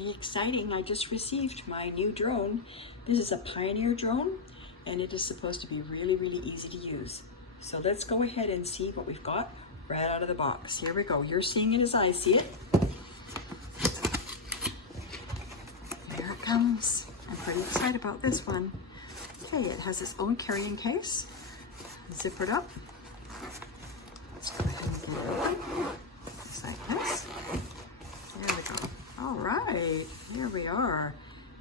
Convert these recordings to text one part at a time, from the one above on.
Pretty exciting. I just received my new drone. This is a Pioneer drone, and it is supposed to be really, really easy to use. So let's go ahead and see what we've got right out of the box. Here we go. You're seeing it as I see it. There it comes. I'm pretty excited about this one. Okay, it has its own carrying case. Zip it up. Let's go ahead and pull it open. Just like this. There we go. All right, here we are.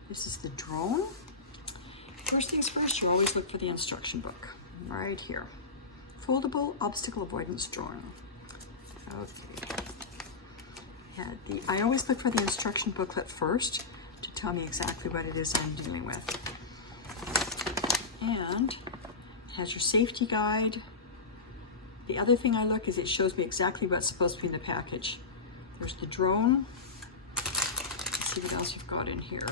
This is the drone. First things first, you always look for the instruction book. Right here. Foldable obstacle avoidance drone. Okay. Yeah, I always look for the instruction booklet first to tell me exactly what it is I'm dealing with. And it has your safety guide. The other thing I look is it shows me exactly what's supposed to be in the package. There's the drone. Let's see what else we've got in here.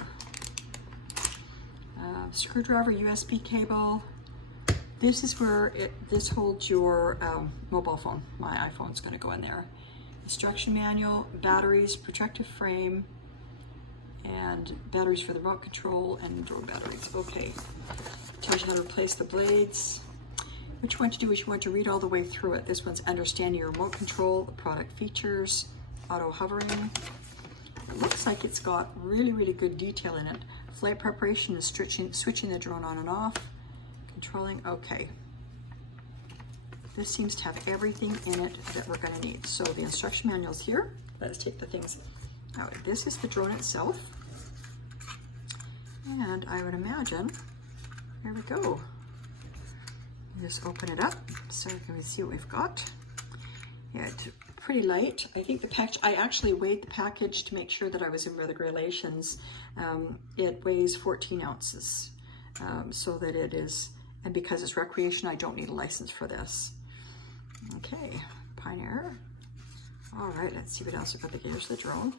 Screwdriver, USB cable. This is where this holds your mobile phone. My iPhone's going to go in there. Instruction manual, batteries, protective frame, and batteries for the remote control and drone batteries. Okay. Tells you how to replace the blades. What you want to do is you want to read all the way through it. This one's understanding your remote control, the product features, auto hovering. It looks like it's got really, really good detail in it. Flight preparation is switching the drone on and off. Controlling, okay. This seems to have everything in it that we're gonna need. So the instruction manual's here. Let's take the things out. This is the drone itself. And I would imagine, there we go. Just open it up so we can see what we've got. Yeah, it's pretty light. I think the package, I actually weighed the package to make sure that I was in with the regulations. It weighs 14 ounces, so that it is, and because it's recreation, I don't need a license for this. Okay, Pioneer. All right, let's see what else we've got. Here's the drone.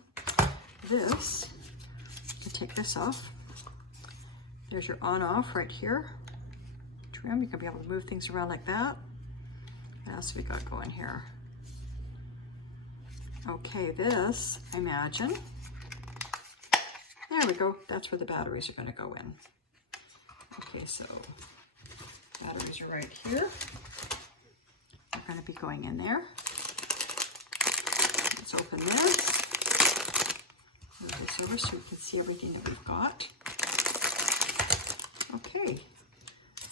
This, you can take this off. There's your on-off right here. Trim, you can be able to move things around like that. What else have we got going here? Okay, this, I imagine. There we go. That's where the batteries are going to go in. Okay, so batteries are right here. They're going to be going in there. Let's open this. Move this over so we can see everything that we've got. Okay,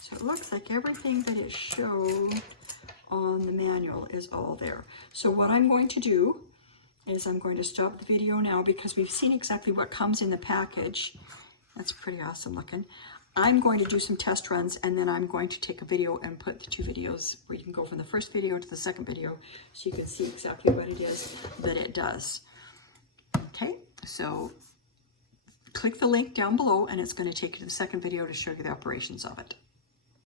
so it looks like everything that is shown on the manual is all there. So what I'm going to do is I'm going to stop the video now because we've seen exactly what comes in the package. That's pretty awesome looking. I'm going to do some test runs and then I'm going to take a video and put the two videos where you can go from the first video to the second video so you can see exactly what it is that it does. Okay, so click the link down below and it's going to take you to the second video to show you the operations of it.